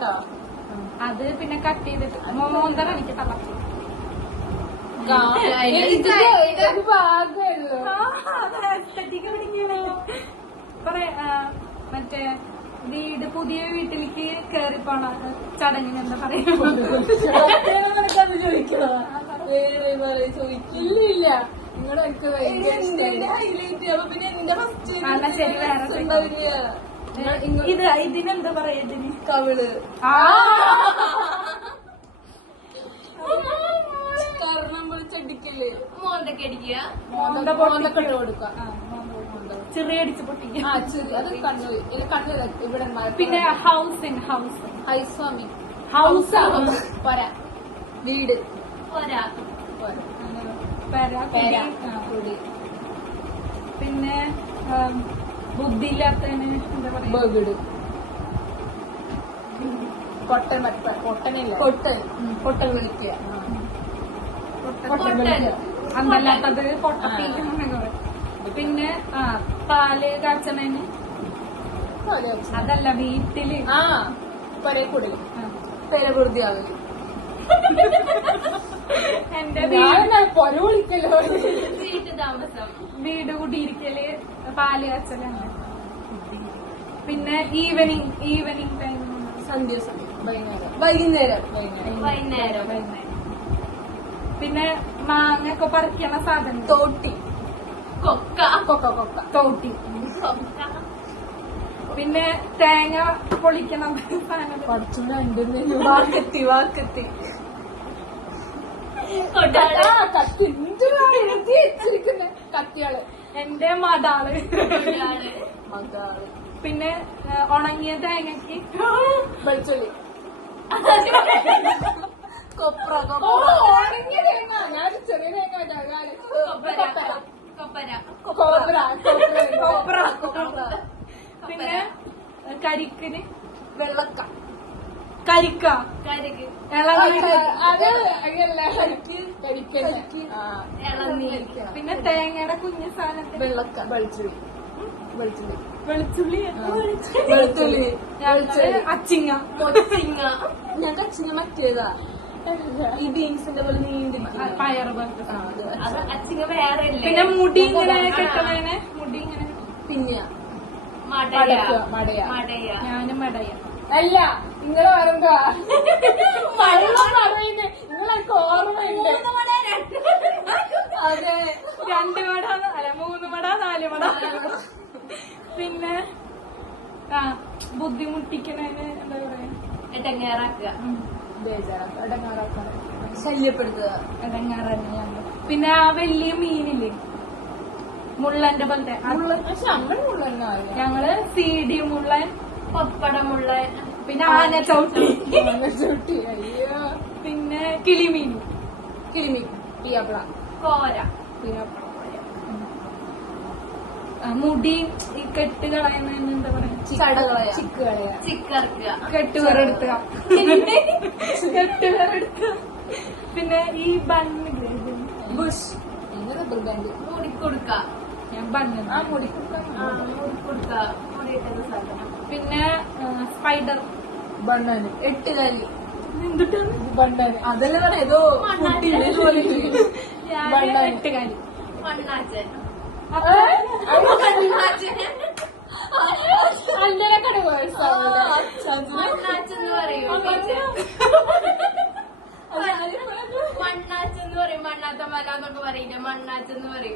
കേട്ടോ. അത് പിന്നെ കട്ട് ചെയ്തിട്ട് മോന്തറ എനിക്ക് തളർത്തി മറ്റേ വീട് പുതിയ വീട്ടിലേക്ക് കേറി പോണ ചടങ്ങിന് എന്താ പറയാ ചോദിക്കില്ല. നിങ്ങള് എനിക്ക് ശരി വേറെ ഇതിനെന്താ പറയാ ഇതിന് കവിള് കർണം പൊളിച്ചടിക്കല് മോന്തൊക്കെ അടിക്കുക മോന്തക്കെട്ട് കൊടുക്കുക ചെറിയ അടിച്ച് പൊട്ടിക്കുക അത് കണ്ണു ഇവിടെ പിന്നെ ഹൈസ്വാമി ഹൗസ് പോരാ വീട് പോരാ പിന്നെ ബുദ്ധിയില്ലാത്തതിന് എന്താ പറയാ ബഗിട് പൊട്ടൻ പൊട്ടനില്ല പൊട്ടൻ വിളിക്കുക അന്നല്ലാത്തത് പൊട്ടപ്പീന്ന് പറയും. പിന്നെ പാല് കാച്ചണേന് അതല്ല വീട്ടില് പരക്കൂടി പെരപുറതി ആവല് എന്റെ പൊര വിളിക്കല്ലോ വീട്ടു താമസം വീട് കൂടിയിരിക്കല് പാല് കാച്ചലാണ്. പിന്നെ ഈവനിങ് ടൈം സന്ധ്യ വൈകുന്നേരം പിന്നെ മാങ്ങ ഒക്കെ പറിക്കണ സാധനം തോട്ടി തോട്ടി. പിന്നെ തേങ്ങ പൊളിക്കണ സാധനം വാക്കത്തി കത്തിയാള് എന്റെ മടാള്. പിന്നെ ഉണങ്ങിയ തേങ്ങക്ക് വെളിച്ചൊല്ലി കൊപ്ര ഉണങ്ങിയ തേങ്ങ. ഞാൻ ചെറിയ തേങ്ങ. പിന്നെ കരിക്കിന് വെള്ളക്ക കരിക്ക പിന്നെ തേങ്ങയുടെ കുഞ്ഞു സാധനത്തിന് വെള്ളക്ക വെളിച്ചുള്ളി അച്ചിങ്ങ. ഞങ്ങൾക്ക് അച്ചിങ്ങ മറ്റേതാ ഈ ബീൻസിന്റെ പോലെ നീണ്ടിരിക്കും പയറ് പോലത്തെ അച്ചിങ്ങ വേറെ പിന്നെ മുടി ഇങ്ങനെ കെട്ടണേനെ മുടി ഇങ്ങനെ പിന്നെ മടയ ഞാനും മടയ അല്ല നിങ്ങള് വേറെന്താ നിങ്ങളൊക്കെ ഓർമ്മയുണ്ട്. അതെ 2 മട അല്ല 3 മട 4 മട. പിന്നെ ബുദ്ധിമുട്ടിക്കണേന് എന്താ പറയാ എടങ്ങേറാക്കുക ശല്യപ്പെടുത്തുക എടങ്ങാറന്നെയാണ്. പിന്നെ ആ വലിയ മീനില്ലേ മുള്ളന്റെ പോലത്തെ പക്ഷെ അങ്ങനെ മുള്ളന്നെ ഞങ്ങള് CD മുള്ളൻ പപ്പടമുള്ളൻ പിന്നെ ആന ചവിട്ടി അയ്യോ പിന്നെ കിളിമീൻ പിയാപ്പിള കോര മുടി ഈ കെട്ട് കളയുന്ന എന്താ പറയാ ചിക്കറക്കുക കെട്ടുവേറെടുക്കുക പിന്നെ ഈ ബണ്ണില്ലേ ബുഷ് റബ്ബർ ബാൻഡ് മൂടിക്കൊടുക്ക ഞാൻ ബണ്ണ് മൂടിക്കൊടുക്ക മൂടിയിട്ടത് സാധനം. പിന്നെ സ്പൈഡർ ബണ്ണാന് 8 കാലി എന്തുട്ടാണ് ബണ്ണാന് അതെല്ലാം പറയാം ഏതോ 8 കാലി മണ്ണാച്ചൻ മണ്ണാച്ചെന്ന് പറയൂ മണ്ണാച്ചെന്ന് പറയും. മണ്ണാത്ത മല എന്നൊക്കെ പറയില്ല മണ്ണാച്ചെന്ന് പറയും.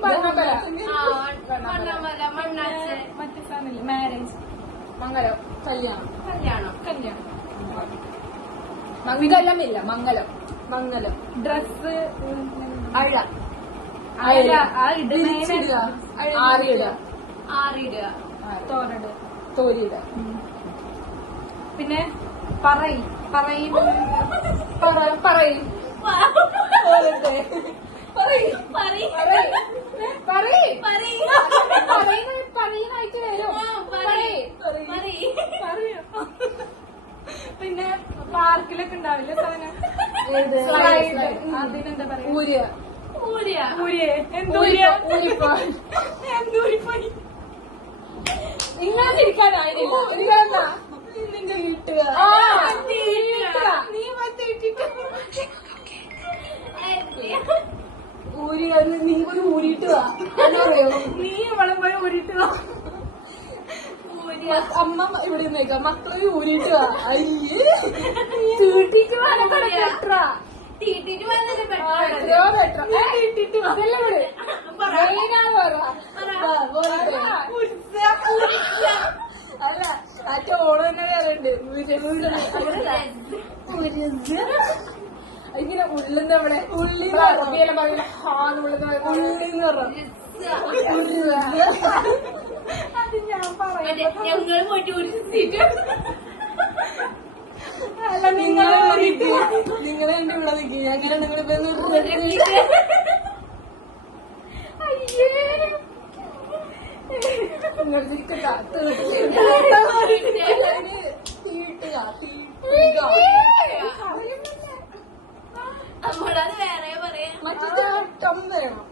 മണ്ണമല മണ്ണാച്ചൻ മറ്റേ സാധനമില്ല മാരേജ് മംഗലം കല്യാണം മംഗലമില്ല മംഗലം ഡ്രസ് അഴ ഇടുക ആറിടുക തോരിയിടുക പിന്നെ പറയുന്ന പിന്നെ പാർക്കിലൊക്കെ ഉണ്ടാവില്ല സാധനം അതിനെന്താ പറയാ എന്തൂരിപ്പോയി ഇങ്ങനെ ചിരിക്കാനായില്ല കിട്ടുക ഊരി നീ ഒരു ഊരിയിട്ട് വാ എന്ന് പറയോ? നീ വിളമ്പോഴും ഊരിട്ട് വാ. അമ്മ ഇവിടെ നിന്നേക്കാം മക്കളെ ഊരിയിട്ട് വാ. അയ്യേ തീട്ടിട്ട് വേണം. തീട്ടിട്ട് വന്നിട്ട് എത്രയോ ബെറ്റർ. അതെല്ലാം വിട്. മെയിനാണ് പറ. അല്ല ആ ടോണ് തന്നെ വേറുണ്ട്. ഇങ്ങനെ ഉള്ളിൽ നമ്മുടെ ഉള്ളിയെല്ലാം പറയുന്ന ഉള്ളിന്ന് പറഞ്ഞു. അത് ഞാൻ പറയാം. ഞങ്ങള് പോയിട്ട് ഒരു സീറ്റ് അല്ല നിങ്ങളെ നിങ്ങളെ എന്റെ ഇവിടെ നിൽക്കുക. അങ്ങനെ നിങ്ങളിപ്പോ നമ്മളത് വേറെ പറയാം. മറ്റേ ടം വേണം.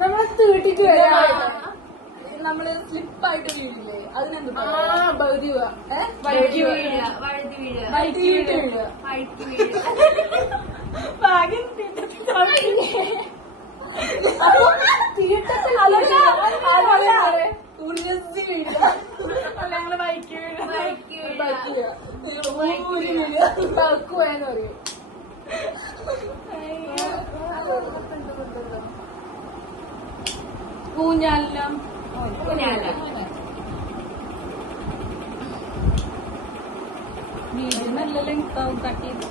നമ്മളെ തീട്ടിട്ട് വരാം. നമ്മള് സ്ലിപ്പായിട്ട് വീഴില്ലേ അതിനെന്താ ബൗദ്ധിക വഴുതി വീഴുക, വഴുതി വീഴുക, തീട്ട് വീഴുക. വഴുതി വീഴുക. ഭാഗ്യം ഉല്ലസി വീഴുക. ഞങ്ങള് ബൈക്ക് വീഴും. വഴുതി വീഴുക. ബക്കുവെന്ന് പറയും. ഊഞ്ഞാലെല്ലാം ഊഞ്ഞാല. വീട് നല്ല ലെങ്താവും കട്ട് ചെയ്ത്.